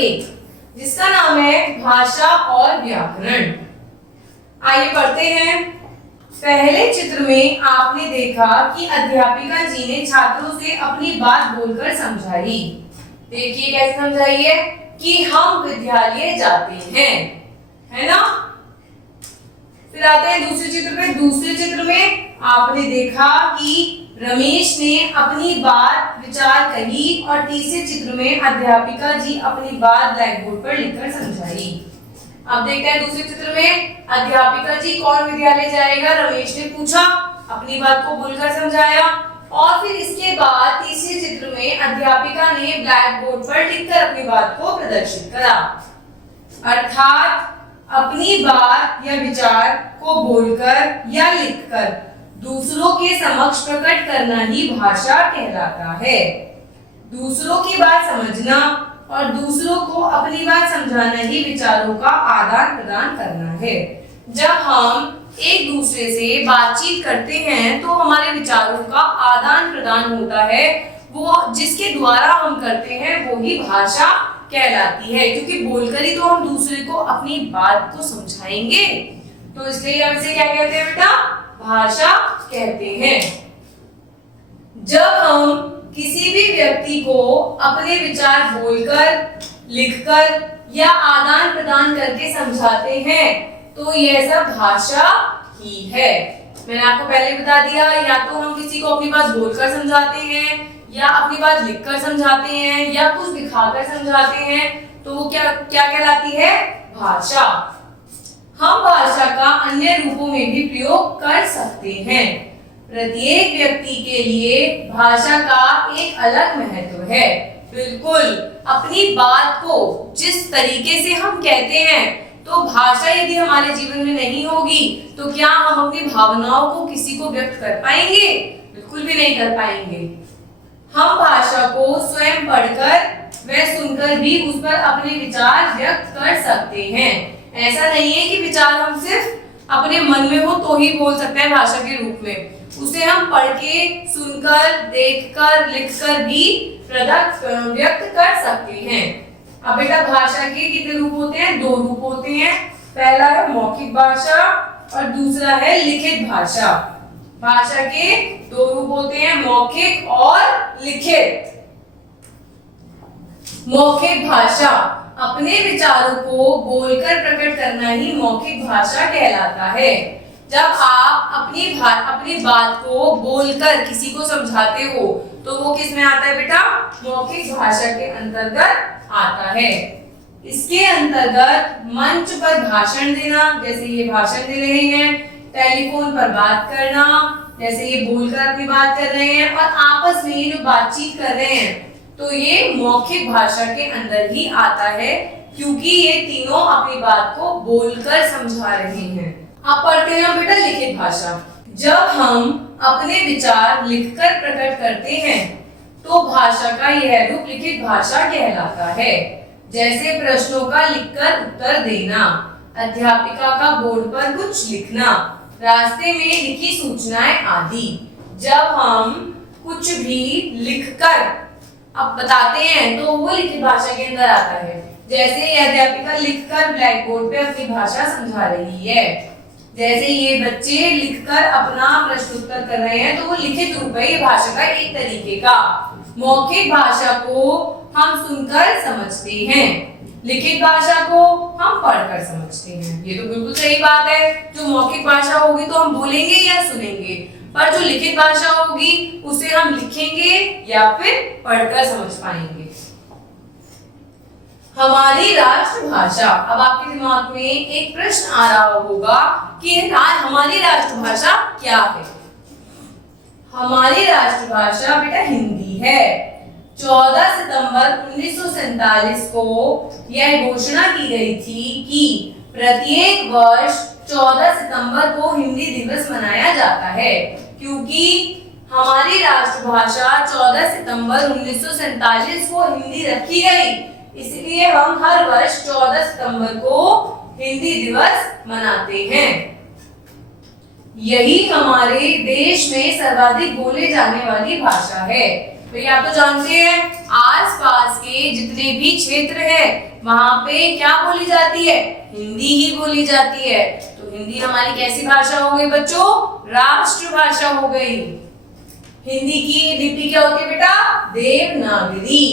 1 जिसका नाम है भाषा और व्याकरण। आइए पढ़ते हैं। पहले चित्र में आपने देखा कि अध्यापिका जी ने छात्रों से अपनी बात बोलकर समझाई। देखिए कैसे समझाई है कि हम विद्यालय जाते हैं, है ना। फिर आते हैं दूसरे चित्र पे। दूसरे चित्र में आपने देखा कि रमेश ने अपनी बात विचार कही और तीसरे चित्र में अध्यापिका जी अपनी बात ब्लैक बोर्ड पर लिखकर समझाई। अब देखते हैं दूसरे चित्र में अध्यापिका जी कौन विद्यालय जाएगा, रमेश ने पूछा, अपनी बात को बोलकर समझाया। और फिर इसके बाद तीसरे चित्र में अध्यापिका ने ब्लैक बोर्ड पर लिखकर अपनी बात को प्रदर्शित करा। अर्थात अपनी बात या विचार को बोलकर या लिखकर दूसरों के समक्ष प्रकट करना ही भाषा कहलाता है। दूसरों की बात समझना और दूसरों को अपनी बात समझाना ही विचारों का आदान प्रदान करना है। जब हम एक दूसरे से बातचीत करते हैं तो हमारे विचारों का आदान प्रदान होता है, वो जिसके द्वारा हम करते हैं वो ही भाषा कहलाती है, क्योंकि बोलकर ही तो हम दूसरे को अपनी बात को समझाएंगे। तो इसलिए हम इसे क्या कहते हैं बेटा, भाषा कहते हैं। जब हम किसी भी व्यक्ति को अपने विचार बोलकर, लिखकर या आदान प्रदान करके समझाते हैं तो यह सब भाषा ही है। मैंने आपको पहले बता दिया, या तो हम किसी को अपनी बात बोलकर समझाते हैं या अपनी बात लिखकर समझाते हैं या कुछ दिखाकर समझाते हैं, तो वो क्या क्या कहलाती है, भाषा। हम भाषा का अन्य रूपों में भी प्रयोग कर सकते हैं। प्रत्येक व्यक्ति के लिए भाषा का एक अलग महत्व है। बिल्कुल, अपनी बात को जिस तरीके से हम कहते हैं, तो भाषा यदि हमारे जीवन में नहीं होगी तो क्या हम अपनी भावनाओं को किसी को व्यक्त कर पाएंगे? बिल्कुल भी नहीं कर पाएंगे। हम भाषा को स्वयं पढ़कर व सुनकर भी उस पर अपने विचार व्यक्त कर सकते हैं। ऐसा नहीं है कि विचार हम सिर्फ अपने मन में हो तो ही बोल सकते हैं भाषा के रूप में, उसे हम पढ़ के, सुनकर, देखकर, लिखकर भी व्यक्त कर सकते हैं। अब बेटा भाषा के कितने रूप होते हैं? 2 रूप होते हैं। पहला है मौखिक भाषा और दूसरा है लिखित भाषा। भाषा के 2 रूप होते हैं, मौखिक और लिखित। मौखिक भाषा अपने विचारों को बोलकर प्रकट करना ही मौखिक भाषा कहलाता है। जब आप अपनी बात को बोलकर किसी को समझाते हो तो वो किस में आता है बेटा? मौखिक भाषा के अंतर्गत आता है। इसके अंतर्गत मंच पर भाषण देना, जैसे ये भाषण दे रहे हैं, टेलीफोन पर बात करना, जैसे ये बोलकर अपनी बात कर रहे हैं, और आपस में ये जो बातचीत कर रहे हैं, तो ये मौखिक भाषा के अंदर ही आता है, क्योंकि ये तीनों अपनी बात को बोलकर समझा रहे हैं। अब पढ़ते हैं बेटा लिखित भाषा। जब हम अपने विचार लिखकर प्रकट करते हैं तो भाषा का यह रूप लिखित भाषा कहलाता है। जैसे प्रश्नों का लिखकर उत्तर देना, अध्यापिका का बोर्ड पर कुछ लिखना, रास्ते में लिखी सूचनाएं आदि। जब हम कुछ भी लिखकर अब बताते हैं तो वो लिखित भाषा के अंदर आता है। जैसे अध्यापिका लिखकर ब्लैक बोर्ड पे अपनी भाषा समझा रही है, जैसे ये बच्चे लिखकर अपना प्रश्न उत्तर कर रहे हैं, तो वो लिखित रूप है, ये भाषा का एक तरीके का। मौखिक भाषा को हम सुनकर समझते हैं, लिखित भाषा को हम पढ़कर समझते हैं। ये तो बिल्कुल सही बात है। जो मौखिक भाषा होगी तो हम बोलेंगे या सुनेंगे, पर जो लिखित भाषा होगी उसे हम लिखेंगे या फिर पढ़कर समझ पाएंगे। हमारी राष्ट्रभाषा। अब आपके दिमाग में एक प्रश्न आ रहा होगा कि हमारी राष्ट्रभाषा क्या है? हमारी राष्ट्रभाषा बेटा हिंदी है। 14 सितंबर 1947 को यह घोषणा की गई थी कि प्रत्येक वर्ष 14 सितंबर को हिंदी दिवस मनाया जाता है, क्योंकि हमारी राष्ट्रभाषा 14 सितंबर 1947 को हिंदी रखी गई, इसलिए हम हर वर्ष 14 सितंबर को हिंदी दिवस मनाते हैं। यही हमारे देश में सर्वाधिक बोले जाने वाली भाषा है। भैया आप तो जानते हैं आसपास के जितने भी क्षेत्र है वहां पे क्या बोली जाती है, हिंदी ही बोली जाती है। तो हिंदी हमारी कैसी भाषा हो गई बच्चों, राष्ट्रभाषा हो गई। हिंदी की लिपि क्या होती है बेटा, देवनागरी।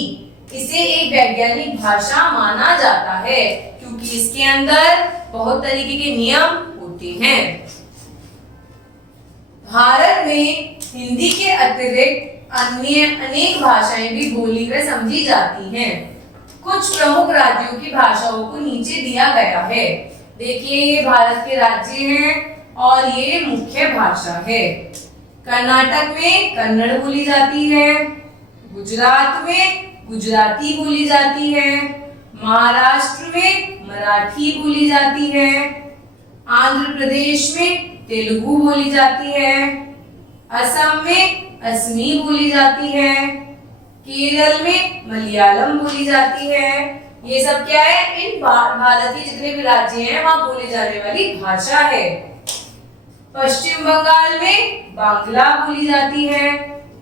इसे एक वैज्ञानिक भाषा माना जाता है क्योंकि इसके अंदर बहुत तरीके के नियम होते हैं। भारत में हिंदी के अतिरिक्त अन्य अनेक भाषाएं भी बोली व समझी जाती हैं। कुछ प्रमुख राज्यों की भाषाओं को नीचे दिया गया है। देखिए ये भारत के राज्य हैं और ये मुख्य भाषा है। कर्नाटक में कन्नड़ बोली जाती है, गुजरात में गुजराती बोली जाती है, महाराष्ट्र में मराठी बोली जाती है, आंध्र प्रदेश में तेलुगु बोली जाती है, असम में असमी बोली जाती है, केरल में मलयालम बोली जाती है। ये सब क्या है, इन भारत के जितने भी राज्य हैं वहां बोली जाने वाली भाषा है। पश्चिम बंगाल में बांग्ला बोली जाती है,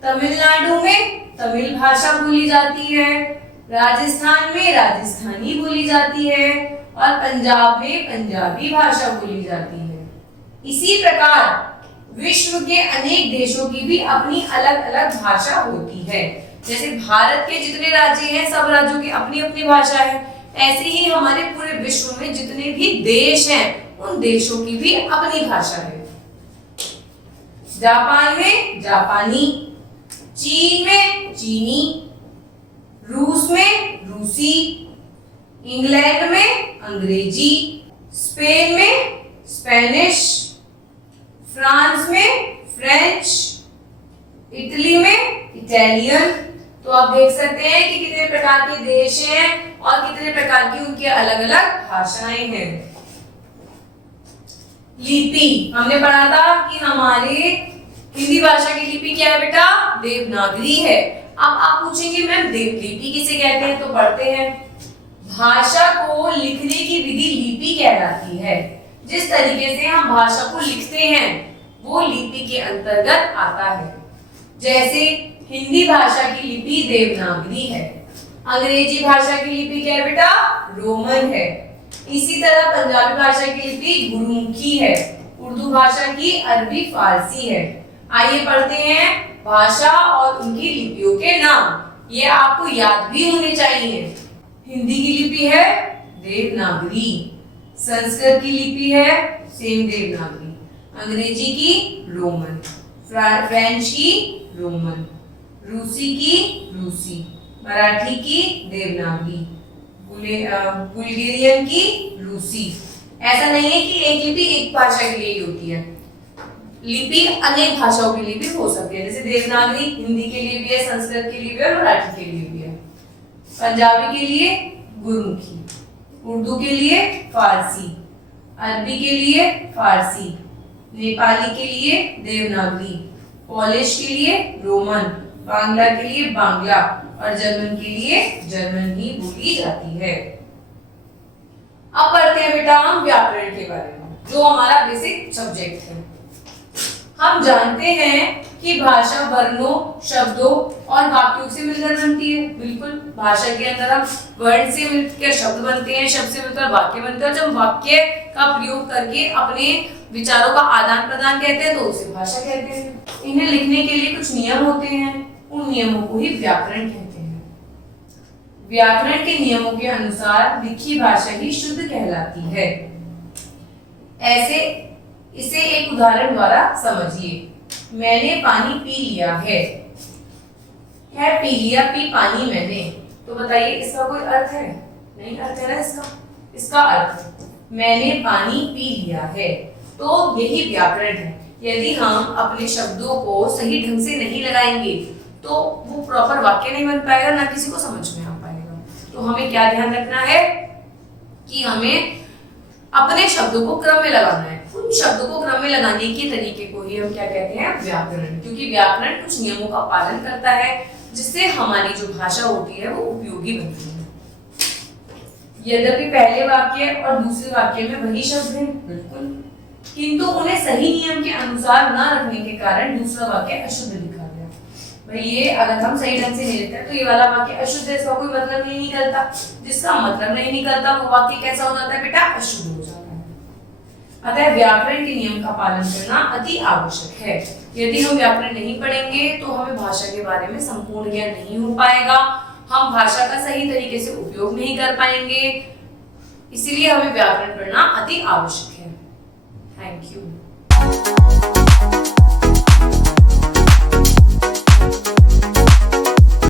तमिलनाडु में तमिल भाषा बोली जाती है, राजस्थान में राजस्थानी बोली जाती है और पंजाब में पंजाबी भाषा बोली जाती है। इसी प्रकार विश्व के अनेक देशों की भी अपनी अलग अलग भाषा होती है। जैसे भारत के जितने राज्य हैं सब राज्यों की अपनी अपनी भाषा है, ऐसे ही हमारे पूरे विश्व में जितने भी देश हैं उन देशों की भी अपनी भाषा है। जापान में जापानी, चीन में चीनी, रूस में रूसी, इंग्लैंड में अंग्रेजी, स्पेन में स्पेनिश, फ्रांस में फ्रेंच, इटली में इटालियन। तो आप देख सकते हैं कि कितने प्रकार के देश हैं और कितने प्रकार की उनकी अलग अलग भाषाएं हैं। लिपि हमने पढ़ा था कि हमारे हिंदी भाषा की लिपि क्या है बेटा, देवनागरी है। अब आप पूछेंगे मैम देवलिपि किसे कहते हैं, तो पढ़ते हैं। भाषा को लिखने की विधि लिपि कहलाती है। जिस तरीके से हम भाषा को लिखते हैं वो लिपि के अंतर्गत आता है। जैसे हिंदी भाषा की लिपि देवनागरी है, अंग्रेजी भाषा की लिपि क्या है बेटा, रोमन है। इसी तरह पंजाबी भाषा की लिपि गुरुमुखी है, उर्दू भाषा की अरबी फारसी है। आइए पढ़ते हैं भाषा और उनकी लिपियों के नाम, ये आपको याद भी होने चाहिए। हिंदी की लिपि है देवनागरी, संस्कृत की लिपि है सेम देवनागरी, अंग्रेजी की रोमन, फ्रेंच की रोमन, रूसी की रूसी, मराठी की देवनागरी, बुल्गारियन की रूसी। ऐसा नहीं है कि एक लिपि एक भाषा के लिए ही होती है, लिपि अनेक भाषाओं के लिए भी हो सकती है। जैसे देवनागरी हिंदी के लिए भी है, संस्कृत के लिए भी है, मराठी के लिए भी है, पंजाबी के लिए गुरुमुखी, उर्दू के लिए फारसी, अरबी के लिए फारसी, नेपाली के लिए देवनागरी, पोलिश के लिए रोमन, बांग्ला के लिए बांग्ला और जर्मन के लिए जर्मन ही बोली जाती है। अब पढ़ते हैं बेटा हम व्याकरण के बारे में, जो हमारा बेसिक सब्जेक्ट है। हम जानते हैं कि भाषा वर्णों, शब्दों और वाक्यों से मिलकर बनती है। बिल्कुल, भाषा के अंदर हम वर्ण से मिलकर शब्द बनते हैं, शब्द से मिलकर वाक्य बनते हैं। जब वाक्य का प्रयोग करके अपने विचारों का आदान प्रदान कहते हैं तो उसे भाषा कहते हैं। इन्हें लिखने के लिए कुछ नियम होते हैं, उन नियमों को ही व्याकरण कहते हैं। व्याकरण के नियमों के अनुसार लिखी भाषा ही शुद्ध कहलाती है। ऐसे इसे एक उदाहरण द्वारा समझिए। मैंने पानी पी लिया है पी लिया, पी पानी मैंने। तो बताइए इसका कोई अर्थ है? नहीं अर्थ है ना इसका अर्थ मैंने पानी पी लिया है। तो यही व्याकरण है। यदि हम अपने शब्दों को सही ढंग से नहीं लगाएंगे तो वो प्रॉपर वाक्य नहीं बन पाएगा, ना किसी को समझ में आ पाएगा। तो हमें क्या ध्यान रखना है कि हमें अपने शब्दों को क्रम में लगाना है। उन शब्दों को क्रम में लगाने के तरीके को ही हम क्या कहते हैं? व्याकरण। क्योंकि व्याकरण कुछ नियमों का पालन करता है जिससे हमारी जो भाषा होती है वो उपयोगी बनती है। यद्यपि पहले वाक्य और दूसरे वाक्य में वही शब्द हैं, बिल्कुल, किंतु उन्हें सही नियम के अनुसार न रखने के कारण दूसरा वाक्य अशुद्ध लिखा गया। भाई ये अगर हम सही ढंग से नहीं लेते हैं तो ये वाला वाक्य अशुद्ध है, इसका कोई मतलब नहीं निकलता। जिसका मतलब नहीं निकलता वो वाक्य कैसा हो जाता है बेटा? अशुद्ध हो जाता है। अतः व्याकरण के नियम का पालन करना अति आवश्यक है। यदि हम व्याकरण नहीं पढ़ेंगे तो हमें भाषा के बारे में संपूर्ण ज्ञान नहीं हो पाएगा, हम भाषा का सही तरीके से उपयोग नहीं कर पाएंगे। इसीलिए हमें व्याकरण पढ़ना अति आवश्यक है। Thank you.